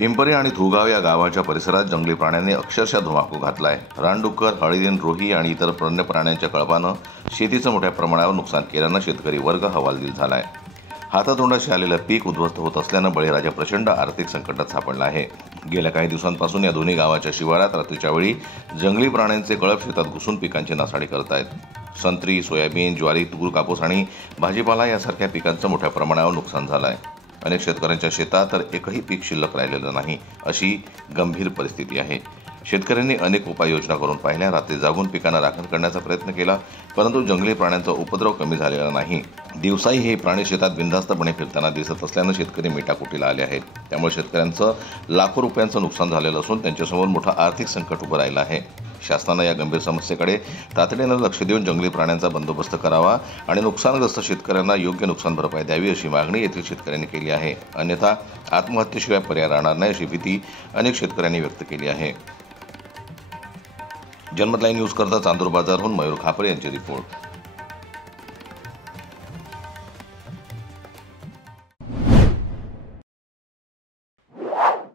पिंपरी आणि धुगाव या गावाच्या परिसरात जंगली प्राण्यांनी अक्षरशः धुमाकूळ घातलाय। रानडुक्कर, हळदीण, रोही आणि इतर वन्य प्राण्यांच्या कळपानं शेतीचं मोठ्या प्रमाणावर नुकसान केल्यानं शेतकरी वर्ग हवालदिल झालाय। हातातोंडाशी आलेलं पीक उद्ध्वस्त होत असल्यानं बळीराजा प्रचंड आर्थिक संकटात सापडला आहे। गेल्या काही दिवसांपासून या दोन्ही गावाच्या शिवारात रात्रीच्या वेळी जंगली प्राण्यांचे कळप शेतात घुसून पिकांची नासाडी करतायत। संत्री, सोयाबीन, ज्वारी, तूर, कापूस आणि भाजीपाला यासारख्या पिकांचं मोठ्या प्रमाणावर नुकसान झालंय। अनेक शेतकऱ्यांच्या शेतात तर एकही पीक शिल्लक राहिलेलं नाही, अशी गंभीर परिस्थिती आहे। शेतकऱ्यांनी अनेक उपाययोजना करून पाहिल्या, रात्री जागून पिकांना राखण करण्याचा प्रयत्न केला, परंतु जंगली प्राण्यांचा उपद्रव कमी झालेला नाही। दिवसाही हे प्राणी शेतात बिनधास्तपणे फिरताना दिसत असल्यानं शेतकरी मेटाकुटीला आले आहेत। त्यामुळे शेतकऱ्यांचं लाखो रुपयांचं नुकसान झालेलं असून त्यांच्यासमोर मोठं आर्थिक संकट उभं राहिलं आहे। शासनानं या गंभीर समस्येकडे तातडीनं लक्ष देऊन जंगली प्राण्यांचा बंदोबस्त करावा आणि नुकसानग्रस्त शेतकऱ्यांना योग्य नुकसान भरपाई द्यावी, अशी मागणी येथील शेतकऱ्यांनी केली आहे। अन्यथा आत्महत्येशिवाय पर्याय राहणार नाही, अशी भीती अनेक शेतकऱ्यांनी व्यक्त केली आहे। जनमत लाईव्ह न्यूज करता चांदूर बाजारहून मयूर खापरे यांची रिपोर्ट।